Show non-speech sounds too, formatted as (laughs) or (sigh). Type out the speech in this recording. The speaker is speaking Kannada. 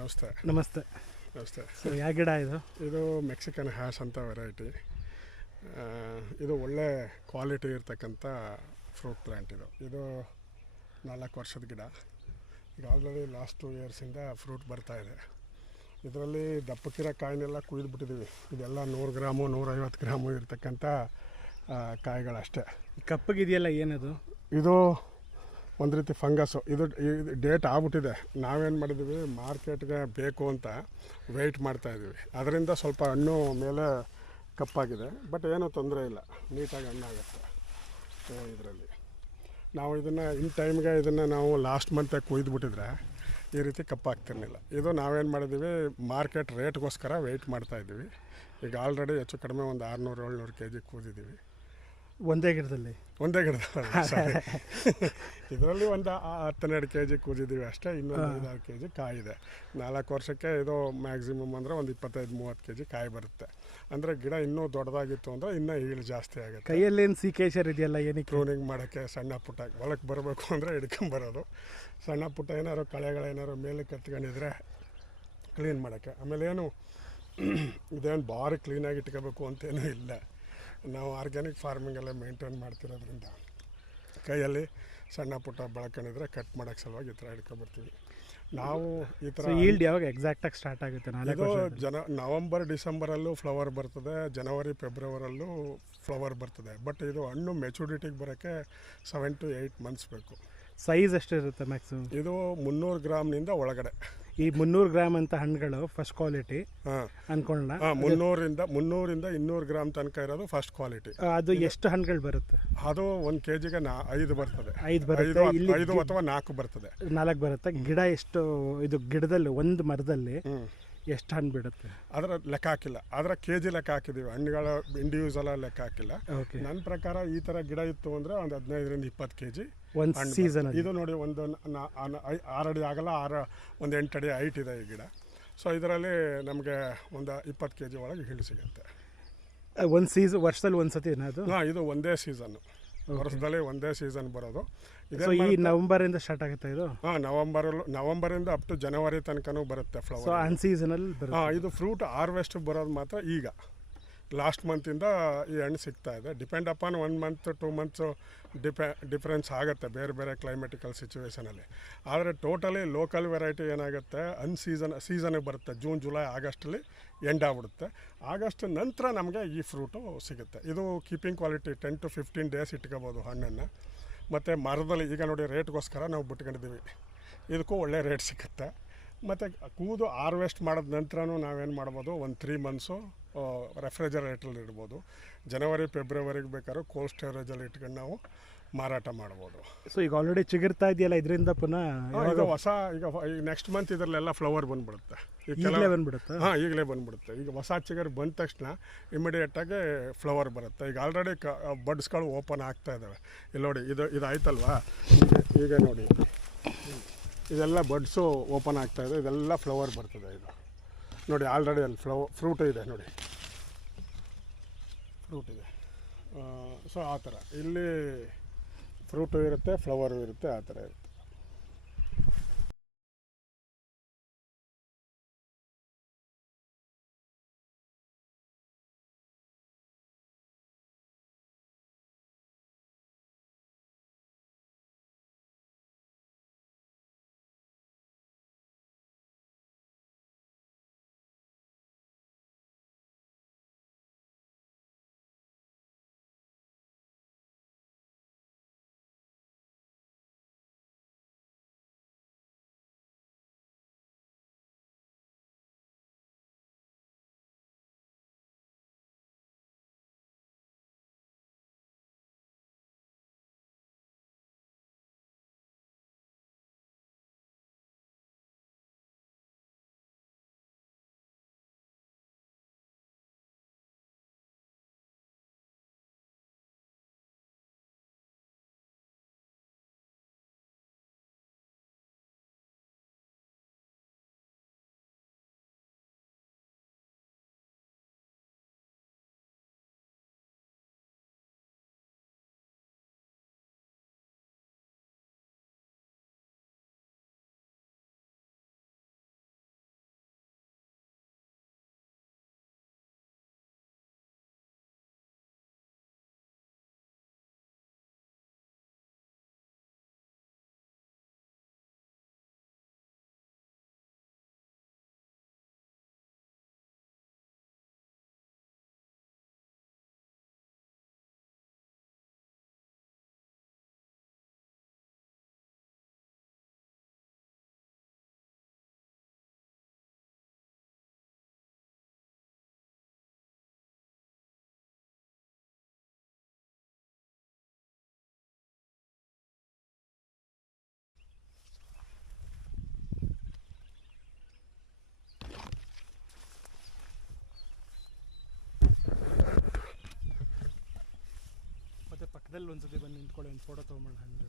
ನಮಸ್ತೆ. ನಮಸ್ತೆ. ನಮಸ್ತೆ. ಸೊ ಯಾವ ಗಿಡ ಇದು? ಇದು ಮೆಕ್ಸಿಕನ್ ಹ್ಯಾಶ್ ಅಂತ ವೆರೈಟಿ ಇದು ಒಳ್ಳೆ ಕ್ವಾಲಿಟಿ ಇರ್ತಕ್ಕಂಥ ಫ್ರೂಟ್ ಪ್ಲ್ಯಾಂಟ್ ಇದು. ಇದು ನಾಲ್ಕು ವರ್ಷದ ಗಿಡ. ಈಗ ಆಲ್ರೆಡಿ ಲಾಸ್ಟ್ ಟೂ ಇಯರ್ಸಿಂದ ಫ್ರೂಟ್ ಬರ್ತಾ ಇದೆ. ಇದರಲ್ಲಿ ದಪ್ಪಕ್ಕಿರೋ ಕಾಯಿನೆಲ್ಲ ಕುಯ್ದು ಬಿಟ್ಟಿದ್ದೀವಿ ಇದೆಲ್ಲ ನೂರು ಗ್ರಾಮು ನೂರೈವತ್ತು ಗ್ರಾಮು ಇರ್ತಕ್ಕಂಥ ಕಾಯಿಗಳಷ್ಟೇ. ಕಪ್ಪಗಿದೆಯಲ್ಲ ಏನದು? ಇದು ಒಂದು ರೀತಿ ಫಂಗಸ್ಸು ಇದು ಡೇಟ್ ಆಗ್ಬಿಟ್ಟಿದೆ. ನಾವೇನು ಮಾಡಿದ್ದೀವಿ ಮಾರ್ಕೆಟ್ಗೆ ಬೇಕು ಅಂತ ವೆಯ್ಟ್ ಮಾಡ್ತಾಯಿದ್ದೀವಿ ಅದರಿಂದ ಸ್ವಲ್ಪ ಹಣ್ಣು ಮೇಲೆ ಕಪ್ಪಾಗಿದೆ. ಬಟ್ ಏನೂ ತೊಂದರೆ ಇಲ್ಲ. ನೀಟಾಗಿ ಹಣ್ಣಾಗುತ್ತೆ. ಇದರಲ್ಲಿ. ನಾವು ಇದನ್ನು ಇನ್ ಟೈಮ್ಗೆ ಇದನ್ನು ನಾವು ಲಾಸ್ಟ್ ಮಂತೆ ಕುಯ್ದುಬಿಟ್ಟಿದ್ರೆ ಈ ರೀತಿ ಕಪ್ಪಾಗ್ತಿರ್ಲಿಲ್ಲ. ಇದು ನಾವೇನು ಮಾಡಿದ್ದೀವಿ ಮಾರ್ಕೆಟ್ ರೇಟ್ಗೋಸ್ಕರ ವೆಯ್ಟ್ ಮಾಡ್ತಾಯಿದ್ದೀವಿ ಈಗ ಆಲ್ರೆಡಿ ಹೆಚ್ಚು ಕಡಿಮೆ ಒಂದು ಆರುನೂರು ಏಳ್ನೂರು ಕೆ ಜಿ ಕೂದಿದ್ದೀವಿ ಒಂದೇ ಗಿಡದಲ್ಲಿ. ಒಂದೇ ಗಿಡದ (laughs) ಇದರಲ್ಲಿ ಒಂದು ಹತ್ತೆರಡು ಕೆ ಜಿ ಕೂದಿದ್ದೀವಿ ಅಷ್ಟೇ ಇನ್ನೊಂದು ಐದಾರು ಕೆ ಜಿ ಕಾಯಿದೆ. ನಾಲ್ಕು ವರ್ಷಕ್ಕೆ ಇದು ಮ್ಯಾಕ್ಸಿಮಮ್ ಅಂದರೆ ಒಂದು ಇಪ್ಪತ್ತೈದು ಮೂವತ್ತು ಕೆ ಜಿ ಕಾಯಿ ಬರುತ್ತೆ. ಅಂದರೆ ಗಿಡ ಇನ್ನೂ ದೊಡ್ಡದಾಗಿತ್ತು ಅಂದರೆ ಇನ್ನೂ ಈಳು ಜಾಸ್ತಿ ಆಗುತ್ತೆ. ಕೈಯಲ್ಲೇನು ಸೀಕೇಶರ್ ಇದೆಯಲ್ಲ ಏನಕ್ಕೆ? ಪ್ರೂನಿಂಗ್ ಮಾಡೋಕ್ಕೆ ಸಣ್ಣ ಪುಟ್ಟ ಹೊಲಕ್ಕೆ ಬರಬೇಕು ಅಂದರೆ ಹಿಡ್ಕೊಂಬರೋದು. ಸಣ್ಣ ಪುಟ್ಟ ಏನಾದ್ರು ಕಳೆಗಳೇನಾದ್ರು ಮೇಲೆ ಕತ್ಕೊಂಡಿದ್ರೆ ಕ್ಲೀನ್ ಮಾಡೋಕ್ಕೆ. ಆಮೇಲೆ ಏನು (clears throat) ಇದೇನು ಭಾರಿ ಕ್ಲೀನಾಗಿ ಇಟ್ಕೋಬೇಕು ಅಂತೇನೂ ಇಲ್ಲ. ನಾವು ಆರ್ಗ್ಯಾನಿಕ್ ಫಾರ್ಮಿಂಗೆಲ್ಲ ಮೇಂಟೈನ್ ಮಾಡ್ತಿರೋದ್ರಿಂದ ಕೈಯಲ್ಲಿ ಸಣ್ಣ ಪುಟ್ಟ ಬೆಳ್ಕೊಂಡಿದ್ರೆ ಕಟ್ ಮಾಡೋಕ್ಕೆ ಸಲುವಾಗಿ ಈ ಥರ ಹಿಡ್ಕೊಬರ್ತೀವಿ ನಾವು ಈ ಥರ ಈಲ್ಡ್ ಯಾವಾಗ ಎಕ್ಸಾಕ್ಟಾಗಿ ಸ್ಟಾರ್ಟ್ ಆಗುತ್ತೆ ನಾಲ್ಕು ಜನ ನವಂಬರ್ ಡಿಸೆಂಬರಲ್ಲೂ ಫ್ಲವರ್ ಬರ್ತದೆ ಜನವರಿ ಫೆಬ್ರವರಲ್ಲೂ ಫ್ಲವರ್ ಬರ್ತದೆ. ಬಟ್ ಇದು ಹಣ್ಣು ಮೆಚುರಿಟಿಗೆ ಬರೋಕ್ಕೆ ಸೆವೆನ್ ಟು ಏಯ್ಟ್ ಮಂತ್ಸ್ ಬೇಕು. ಸೈಜ್ ಎಷ್ಟಿರುತ್ತೆ ಮ್ಯಾಕ್ಸಿಮಮ್ ಇದು ಮುನ್ನೂರು ಗ್ರಾಮ್ನಿಂದ ಒಳಗಡೆ. ಈ ಮುನ್ನೂರು ಗ್ರಾಮ್ ಅಂತ ಹಣ್ಣುಗಳು ಫಸ್ಟ್ ಕ್ವಾಲಿಟಿ ಅನ್ಕೊಂಡ ಮುನ್ನೂರಿಂದ ಮುನ್ನೂರಿಂದ ಇನ್ನೂರು ಗ್ರಾಮ್ ತನಕ ಇರೋದು ಫಸ್ಟ್ ಕ್ವಾಲಿಟಿ ಅದು ಎಷ್ಟು ಹಣ್ಣುಗಳು ಬರುತ್ತೆ? ಅದು ಒಂದು ಕೆ ಜಿಗೆ ನಾ ಐದು ಬರ್ತದೆ. ಐದು ಬರುತ್ತೆ. ಐದು ಅಥವಾ ನಾಲ್ಕು ಬರ್ತದೆ. ನಾಲ್ಕು ಬರುತ್ತೆ. ಗಿಡ ಎಷ್ಟು ಇದು ಗಿಡದಲ್ಲಿ ಒಂದು ಮರದಲ್ಲಿ ಎಷ್ಟು ಹಣ್ಣು ಬಿಡುತ್ತೆ? ಅದರ ಲೆಕ್ಕ ಹಾಕಿಲ್ಲ. ಅದರ ಕೆ ಜಿ ಲೆಕ್ಕ ಹಾಕಿದ್ದೀವಿ ಹಣ್ಣುಗಳ ಇಂಡಿವಿಜುವಲ್ ಲೆಕ್ಕ ಹಾಕಿಲ್ಲ. ನನ್ನ ಪ್ರಕಾರ ಈ ಥರ ಗಿಡ ಇತ್ತು ಅಂದರೆ ಒಂದು ಹದಿನೈದರಿಂದ ಇಪ್ಪತ್ತು ಕೆ ಜಿ ಒಂದು ಸೀಸನ್ ಇದು ನೋಡಿ ಒಂದು ಆರು ಅಡಿ ಆಗಲ್ಲ ಆರು ಒಂದು ಎಂಟು ಅಡಿ ಹೈಟ್ ಇದೆ ಈ ಗಿಡ. ಸೊ ಇದರಲ್ಲಿ ನಮಗೆ ಒಂದು ಇಪ್ಪತ್ತು ಕೆ ಜಿ ಒಳಗೆ ಹಿಲ್ ಸಿಗುತ್ತೆ. ಒಂದು ಸೀಸನ್ ವರ್ಷದಲ್ಲಿ ಒಂದು ಸತಿ ಅದು ಹಾಂ ಇದು ಒಂದೇ ಸೀಸನ್ನು ವರ್ಷದಲ್ಲಿ ಒಂದೇ ಸೀಸನ್ ಬರೋದು. ಇದೇ ಸೊ ಈ ನವಂಬರಿಂದ ಸ್ಟಾರ್ಟ್ ಆಗುತ್ತೆ ಇದು? ಹಾಂ ನವಂಬರಲ್ಲೂ ನವಂಬರಿಂದ ಅಪ್ ಟು ಜನವರಿ ತನಕನೂ ಬರುತ್ತೆ ಸೊ ಫ್ಲವರ್ ಅನ್ ಸೀಸನಲ್ಲಿ ಹಾಂ ಇದು ಫ್ರೂಟ್ ಹಾರ್ವೆಸ್ಟ್ ಬರೋದು ಮಾತ್ರ ಈಗ. ಲಾಸ್ಟ್ ಮಂತಿಂದ ಈ ಹಣ್ಣು ಸಿಗ್ತಾ ಇದೆ. Depend upon one month two months ಡಿಪೆ difference ಆಗುತ್ತೆ ಬೇರೆ ಬೇರೆ ಕ್ಲೈಮೆಟಿಕಲ್ ಸಿಚುವೇಷನಲ್ಲಿ ಆದರೆ ಟೋಟಲಿ ಲೋಕಲ್ ವೆರೈಟಿ ಏನಾಗುತ್ತೆ ಅನ್ ಸೀಸನ್ ಸೀಸನಿಗೆ ಬರುತ್ತೆ. ಜೂನ್ ಜುಲೈ ಆಗಸ್ಟಲ್ಲಿ ಎಂಡ್ ಆಗ್ಬಿಡುತ್ತೆ. ಆಗಸ್ಟ್ ನಂತರ ನಮಗೆ ಈ ಫ್ರೂಟು ಸಿಗುತ್ತೆ. ಇದು keeping quality ten to fifteen days ಇಟ್ಕೋಬೋದು ಹಣ್ಣನ್ನು. ಮತ್ತು ಮರದಲ್ಲಿ ಈಗ ನೋಡಿ ರೇಟ್ಗೋಸ್ಕರ ನಾವು ಬಿಟ್ಕೊಂಡಿದ್ದೀವಿ. ಇದಕ್ಕೂ ಒಳ್ಳೆ ರೇಟ್ ಸಿಗುತ್ತೆ. ಮತ್ತು ಕೂದು ಹಾರ್ವೆಸ್ಟ್ ಮಾಡಿದ ನಂತರನೂ ನಾವೇನು ಮಾಡ್ಬೋದು ಒಂದು ತ್ರೀ ಮಂತ್ಸು ರೆಫ್ರಿಜರೇಟ್ರಲ್ಲಿ ಇಡ್ಬೋದು. ಜನವರಿ ಫೆಬ್ರವರಿಗೆ ಬೇಕಾದ್ರೂ ಕೋಲ್ಡ್ ಸ್ಟೋರೇಜಲ್ಲಿ ಇಟ್ಕೊಂಡು ನಾವು ಮಾರಾಟ ಮಾಡ್ಬೋದು. ಸೊ ಈಗ ಆಲ್ರೆಡಿ ಚಿಗಿರ್ತಾ ಇದೆಯಲ್ಲ ಇದರಿಂದ ಪುನಃ ಈಗ ಹೊಸ ಈಗ ನೆಕ್ಸ್ಟ್ ಮಂತ್ ಇದರಲ್ಲೆಲ್ಲ ಫ್ಲವರ್ ಬಂದ್ಬಿಡುತ್ತೆ. ಈಗ ಈಗಲೇ ಬಂದ್ಬಿಡುತ್ತೆ? ಹಾಂ ಈಗಲೇ ಬಂದ್ಬಿಡುತ್ತೆ. ಈಗ ಹೊಸ ಚಿಗರ್ ಬಂದ ತಕ್ಷಣ ಇಮಿಡಿಯೇಟಾಗಿ ಫ್ಲವರ್ ಬರುತ್ತೆ. ಈಗ ಆಲ್ರೆಡಿ ಕ ಬಡ್ಸ್ಗಳು ಓಪನ್ ಆಗ್ತಾ ಇದ್ದಾವೆ ಇಲ್ಲಿ ನೋಡಿ ಇದು ಇದು ಆಯ್ತಲ್ವಾ ಈಗ ಈಗ ನೋಡಿ. ಇದೆಲ್ಲ ಬಡ್ಸು ಓಪನ್ ಆಗ್ತಾ ಇದೆ. ಇದೆಲ್ಲ ಫ್ಲವರ್ ಬರ್ತದೆ ಇದು. ನೋಡಿ ಆಲ್ರೆಡಿ ಅಲ್ಲಿ ಫ್ಲವ ಫ್ರೂಟ್ ಇದೆ ನೋಡಿ. ಫ್ರೂಟ್ ಇದೆ. ಸೊ ಆ ಥರ. ಇಲ್ಲಿ ಫ್ರೂಟು ಇರುತ್ತೆ ಫ್ಲವರು ಇರುತ್ತೆ, ಆ ಥರ ಇರುತ್ತೆ. ಪಕ್ಕದಲ್ಲಿ ಒಂದು ಸತಿ ಬಂದು ನಿಂತ್ಕೊಳ್ಳಿ ಒಂದು ಫೋಟೋ ತೊಗೊಂಬೋಣ ಹಂಗೆ